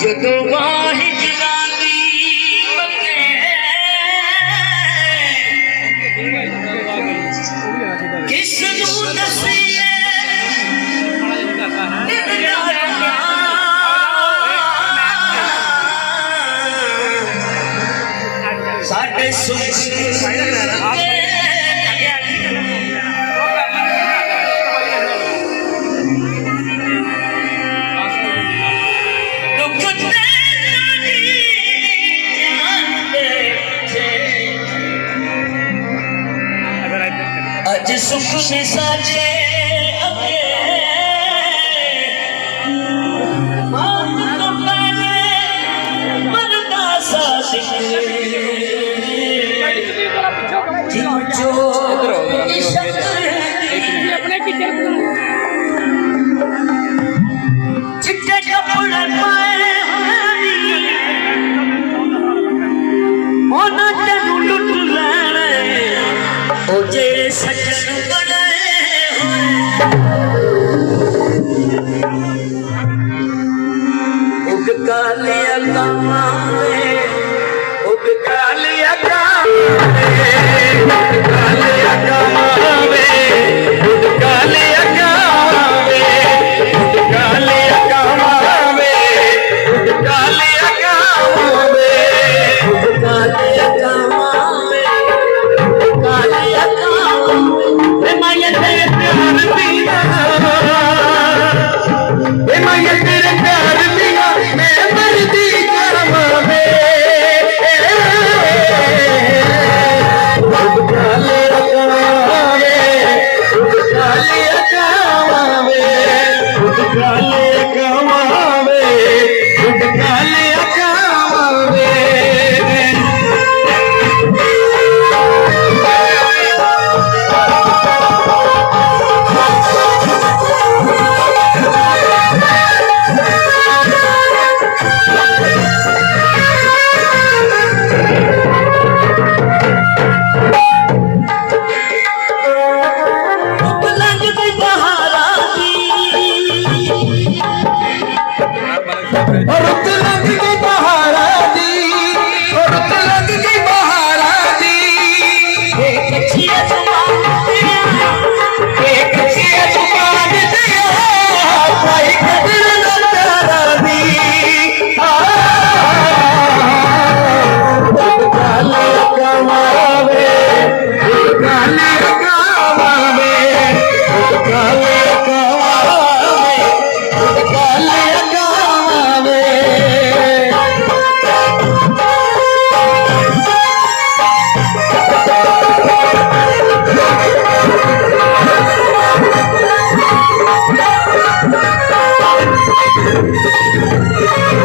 ਜਦੋਂ ਵਾਹਿਗੁਰਾਂ ਦੀ ਬੰਦੇ ਕਿਸ ਨੂੰ ਦਸੀਏ ਸਾਡੇ ਸੁਖ अज सुख ने साजे अगे मौत तो पहले मरदा सा जो चिट्टे कपड़े पाए होना तेनू लुट लेने ओ जे सजन उग कालिया कामावे उग कालिया कामावे उग कालिया कामावे उग कालिया कामावे उग कालिया कामावे उग कालिया कामावे उग कालिया कामावे उग कालिया कामावे माया तेरे प्यार दिया माया तेरे प्यार दिया मैं मर्दी करवावे उग कालिया कामावे उग कालिया कामावे उग कालिया कामावे उग कालिया कामावे Thank you.